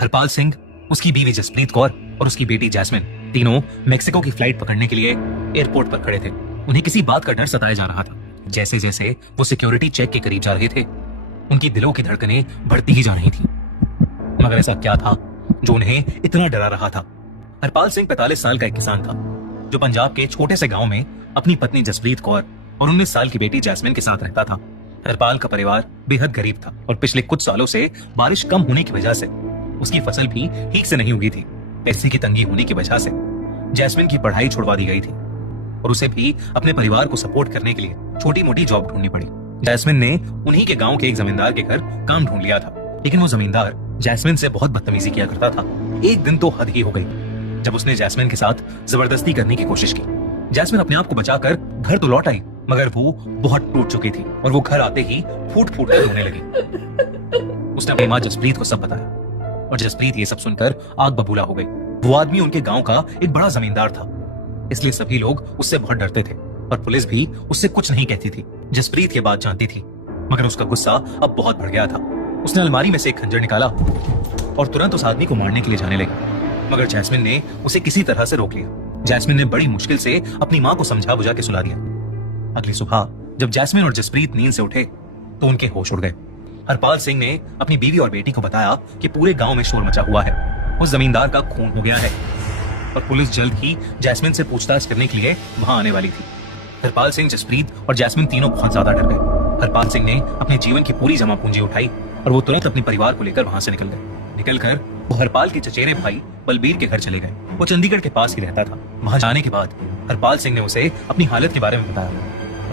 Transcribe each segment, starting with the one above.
हरपाल सिंह, उसकी बीवी जसप्रीत कौर और उसकी बेटी जैस्मिन तीनों मेक्सिको की फ्लाइट पकड़ने के लिए एयरपोर्ट पर खड़े थे। उन्हें किसी बात का डर सताया जा रहा था। जैसे जैसे वो सिक्योरिटी चेक के करीब जा रहे थे, उनकी दिलों की धड़कनें बढ़ती ही जा रही थी। मगर ऐसा क्या था जो उन्हें इतना डरा रहा था? हरपाल सिंह 45 साल का एक किसान था जो पंजाब के छोटे से गांव में अपनी पत्नी जसप्रीत कौर और 19 साल की बेटी जैस्मिन के साथ रहता था। हरपाल का परिवार बेहद गरीब था और पिछले कुछ सालों से बारिश कम होने की वजह से उसकी फसल भी ठीक से नहीं उगी थी। पैसे की तंगी होने की वजह से जैस्मिन की पढ़ाई छुड़वा दी गई थी और उसे भी अपने परिवार को सपोर्ट करने के लिए छोटी मोटी जॉब ढूंढनी पड़ी। जैस्मिन ने उन्हीं के गांव के एक जमींदार के घर काम ढूंढ लिया था, लेकिन वो जमींदार जैस्मिन से बहुत बदतमीजी किया करता था। एक दिन तो हद ही हो गई जब उसने जैस्मिन के साथ जबरदस्ती करने की कोशिश की। जैस्मिन अपने आप को बचाकर घर तो लौट आई, मगर वो बहुत टूट चुकी थी और वो घर आते ही फूट फूट कर रोने लगी। उसने अपनी माँ जसप्रीत को सब बताया और जसप्रीत ये सब सुनकर आग बबूला हो गई। वो आदमी उनके गांव का एक बड़ा जमींदार था, इसलिए सभी लोग उससे बहुत डरते थे और पुलिस भी उससे कुछ नहीं कहती थी। जसप्रीत ये बात जानती थी, मगर उसका गुस्सा अब बहुत बढ़ गया था। उसने अलमारी में से एक खंजर निकाला और तुरंत उस आदमी को मारने के लिए जाने लगी, मगर जैस्मिन ने उसे किसी तरह से रोक लिया। जैस्मिन ने बड़ी मुश्किल से अपनी माँ को समझा बुझा के सुला दिया। अगली सुबह जब जैस्मिन और जसप्रीत नींद से उठे तो उनके होश उड़ गए। हरपाल सिंह ने अपनी बीवी और बेटी को बताया कि पूरे गांव में शोर मचा हुआ है, उस जमींदार का खून हो गया है और पुलिस जल्द ही जैस्मिन से पूछताछ करने के लिए वहां आने वाली थी। हरपाल सिंह, जसप्रीत और जैस्मिन तीनों बहुत ज्यादा डर गए। हरपाल सिंह ने अपने जीवन की पूरी जमा पूंजी उठाई और वो तुरंत अपने परिवार को लेकर वहां से निकल गए। निकलकर वो हरपाल के चचेरे भाई बलबीर के घर चले गए। वो चंडीगढ़ के पास ही रहता था। वहां जाने के बाद हरपाल सिंह ने उसे अपनी हालत के बारे में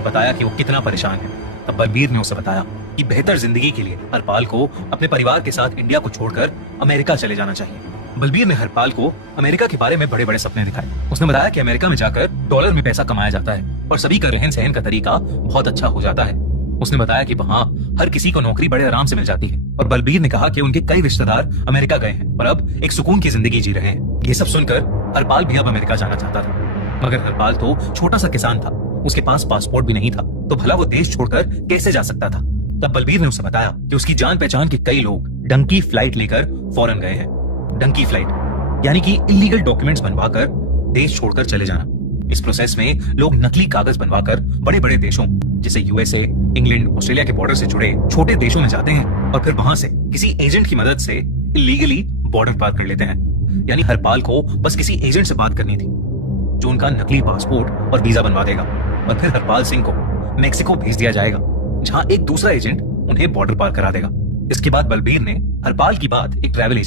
बताया कि वो कितना परेशान है। तब बलबीर ने उसे बताया कि बेहतर जिंदगी के लिए हरपाल को अपने परिवार के साथ इंडिया को छोड़कर अमेरिका चले जाना चाहिए। बलबीर ने हरपाल को अमेरिका के बारे में बड़े बड़े सपने दिखाए। उसने बताया कि अमेरिका में जाकर डॉलर में पैसा कमाया जाता है और सभी का रहन सहन का तरीका बहुत अच्छा हो जाता है। उसने बताया कि वहाँ हर किसी को नौकरी बड़े आराम से मिल जाती है और बलबीर ने कहा कि उनके कई रिश्तेदार अमेरिका गए हैं और अब एक सुकून की जिंदगी जी रहे हैं। ये सब सुनकर हरपाल भी अब अमेरिका जाना चाहता था, मगर हरपाल तो छोटा सा किसान था, उसके पास पासपोर्ट भी नहीं था, तो भला वो देश छोड़कर कैसे जा सकता था। तब बलबीर ने उसे बताया कि उसकी जान पहचान के कई लोग डंकी फ्लाइट लेकर फॉरेन गए हैं। डंकी फ्लाइट यानी कि इलीगल डॉक्यूमेंट्स बनवाकर देश छोड़कर चले जाना। इस प्रोसेस में लोग नकली कागज बनवाकर बड़े बड़े देशों जैसे यूएसए, इंग्लैंड, ऑस्ट्रेलिया के बॉर्डर से जुड़े छोटे देशों में जाते हैं और फिर वहां से किसी एजेंट की मदद से इलीगली बॉर्डर पार कर लेते हैं। यानी हरपाल को बस किसी एजेंट से बात करनी थी जो उनका नकली पासपोर्ट और वीजा बनवा देगा और फिर हरपाल सिंह को मेक्सिको भेज दिया जाएगा, जहां एक दूसरा एजेंट उन्हें बॉर्डर पार करा देगा। इसके बाद बलबीर ने हरपाल की बात एक ट्रैवल